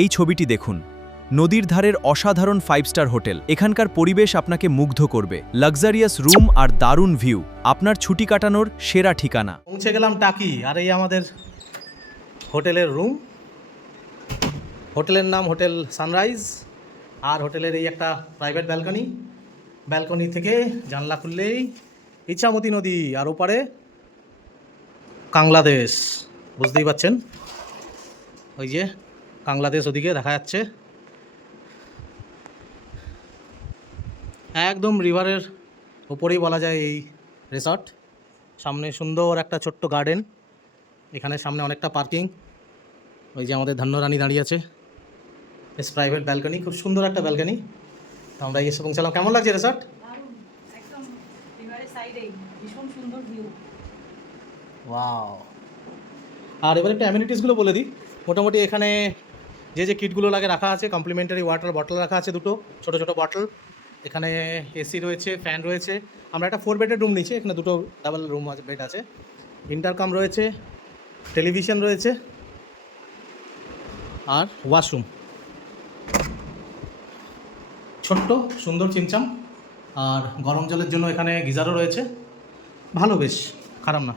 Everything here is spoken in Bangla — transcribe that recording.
এই ছবিটি দেখুন, নদীর ধারের অসাধারণ 5 স্টার হোটেল। এখানকার পরিবেশ আপনাকে মুগ্ধ করবে। লাক্সারিয়াস রুম আর দারুণ ভিউ, আপনার ছুটি কাটানোর সেরা ঠিকানা। পৌঁছে গেলাম টাকি, আর এই আমাদের হোটেলের রুম। হোটেলের নাম হোটেল সানরাইজ, আর হোটেলের এই একটা প্রাইভেট ব্যালকনি। ব্যালকনি থেকে জানলা খুললেই ইছামতি নদী, আর ওপারে বাংলাদেশ, বুঝতেই পাচ্ছেন ওই যে বাংলাদেশ ওদিকে দেখা যাচ্ছে। একদম রিভারের ওপরেই বলা যায় এই রিসর্ট। সামনে সুন্দর একটা ছোট্ট গার্ডেন, এখানে সামনে অনেকটা পার্কিং। ওই যে আমাদের ধন্যরানী দাঁড়িয়ে আছে। বেশ প্রাইভেট ব্যালকনি, খুব সুন্দর একটা ব্যালকনি। তো আমরা এসে পৌঁছালাম। কেমন লাগছে রিসর্ট? একদম রিভারের সাইডেই, ভীষণ সুন্দর ভিউ। ওয়াও। আর এবার একটু অ্যামিনিটিসগুলো বলে দিই। মোটামুটি এখানে যে কিটগুলো লাগে রাখা আছে। কমপ্লিমেন্টারি ওয়াটার বটল রাখা আছে, দুটো ছোটো ছোটো বটল। এখানে এসি রয়েছে, ফ্যান রয়েছে। আমরা একটা 4 বেডের রুম নিয়েছি, এখানে দুটো ডাবল রুম আছে, বেড আছে। ইন্টারকম রয়েছে, টেলিভিশন রয়েছে, আর ওয়াশরুম ছোট্ট সুন্দর চিমচাম। আর গরম জলের জন্য এখানে গিজারও রয়েছে। ভালো, বেশ খারাপ না।